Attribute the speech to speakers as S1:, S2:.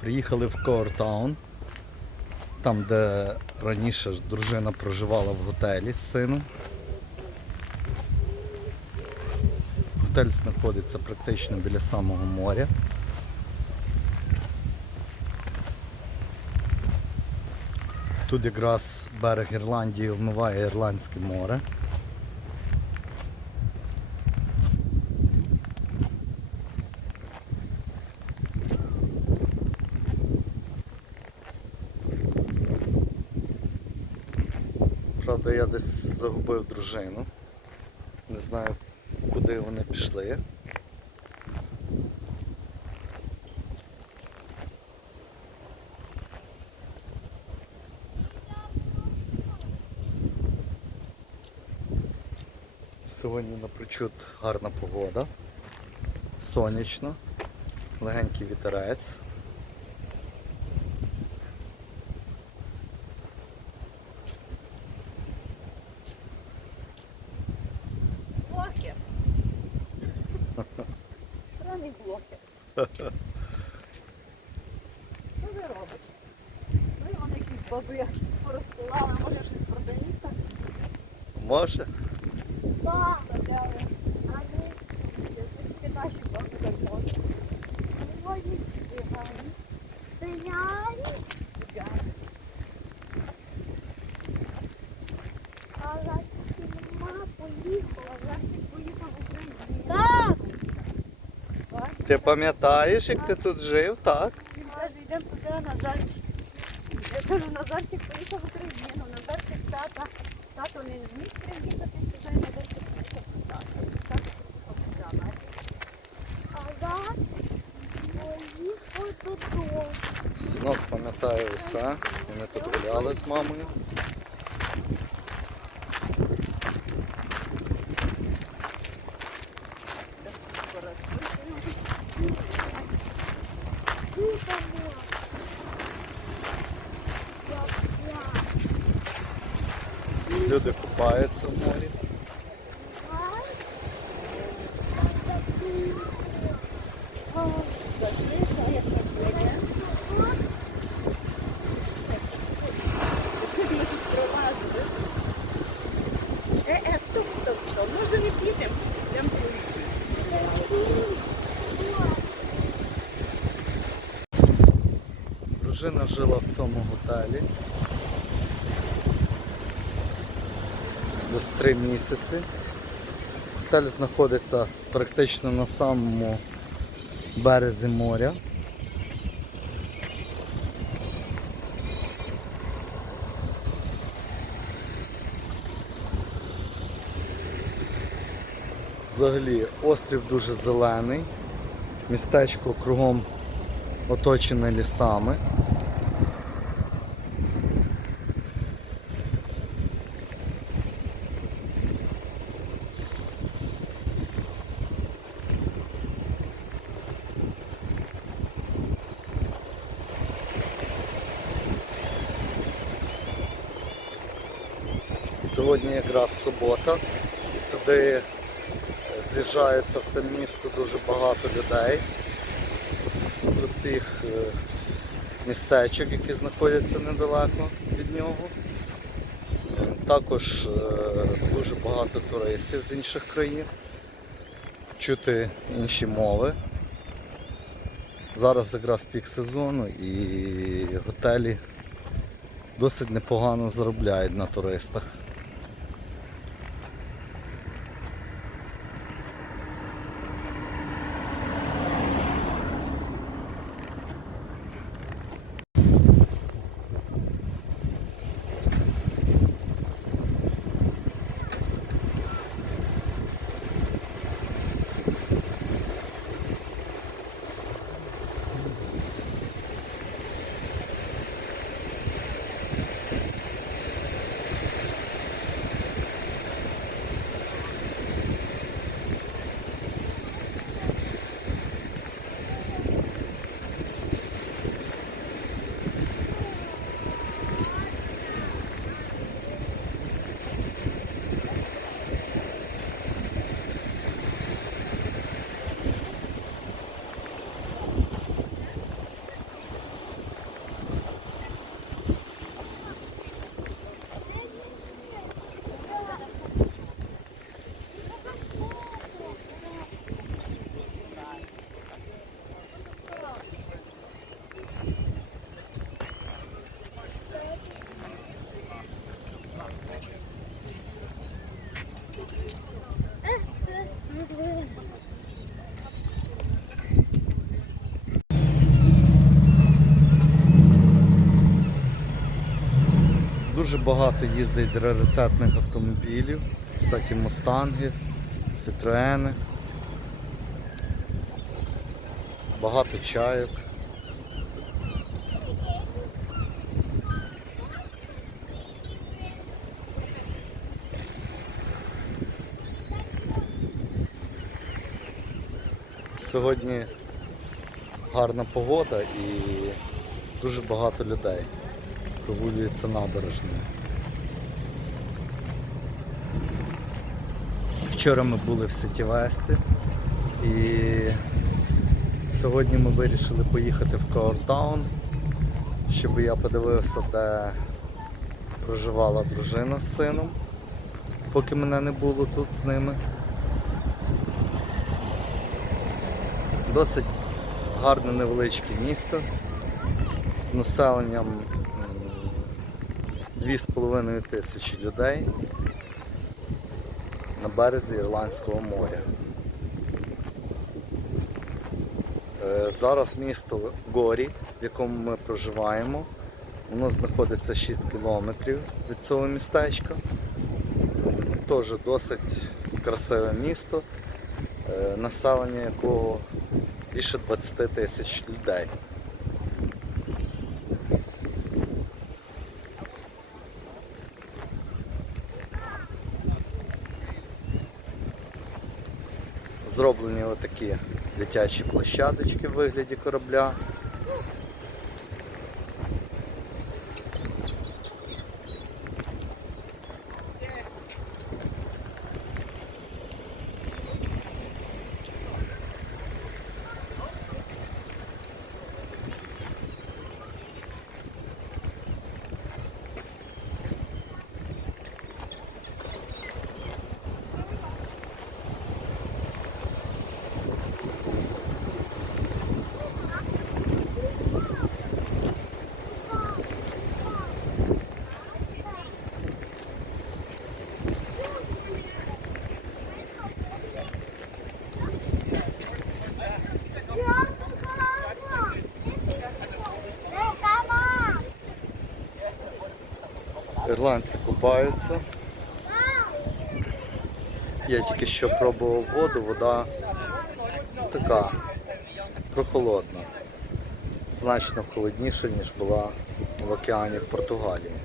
S1: Приїхали в Коортаун, там, де раніше дружина проживала в готелі з сином. Готель знаходиться практично біля самого моря. Тут якраз берег Ірландії вмиває Ірландське море. Правда, я десь загубив дружину. Не знаю, куди вони пішли. Сьогодні напрочуд гарна погода. Сонячно, легенький вітерець.
S2: Що ви робите? Ви вони якісь баби порозпилали, може щось продаєте?
S1: Може?
S2: Так, взяли. А ми, це наші баби можуть. Вони сигані. Сигані? Сигані.
S3: Але мама поїхала, завжди поїхав в Україну. Так,
S1: Ти пам'ятаєш, як ти тут жив, так?
S2: Він каже, йдемо туди, Назарчик. Я кажу, Назарчик поїхав в Україну, Назарчик тата. Тато не зміг приїхати, сказав, Назарчик поїхав. Тато приїхав туди,
S3: а я поїхав додому.
S1: Синок пам'ятає все. Вони тут гуляли з мамою.
S3: Їхали. Я- я-
S1: Люди купаються в морі.
S3: а? А,
S2: Ми тут пролазили. Е, е, стоп, стоп, стоп. Ми вже не підемо. Йдемо другий.
S1: Дружина жила в цьому готелі. Десь три місяці. Готель знаходиться практично на самому березі моря. Взагалі острів дуже зелений, містечко кругом оточене лісами. Сьогодні якраз субота, і сюди з'їжджається в це місто дуже багато людей з, усіх е, містечок, які знаходяться недалеко від нього. Е, Також е, дуже багато туристів з інших країн, чути інші мови. Зараз якраз пік сезону і готелі досить непогано заробляють на туристах. Дуже багато їздить раритетних автомобілів, всякі мустанги, ситроени. Багато чайок. Сьогодні гарна погода і дуже багато людей прогулюється набережною. Вчора ми були в Сіті Весті і сьогодні ми вирішили поїхати в Коортаун, щоб я подивився, де проживала дружина з сином, поки мене не було тут з ними. Досить гарне невеличке місце з населенням 2,5 тисячі людей на березі Ірландського моря. Е, Зараз місто Горі, в якому ми проживаємо, воно знаходиться 6 кілометрів від цього містечка. Теж досить красиве місто, е, населення якого більше 20 тисяч людей. Зроблені отакі дитячі площадочки в вигляді корабля. Ірландці купаються. Я тільки що пробував воду, вода така прохолодна. Значно холодніша, ніж була в океані в Португалії.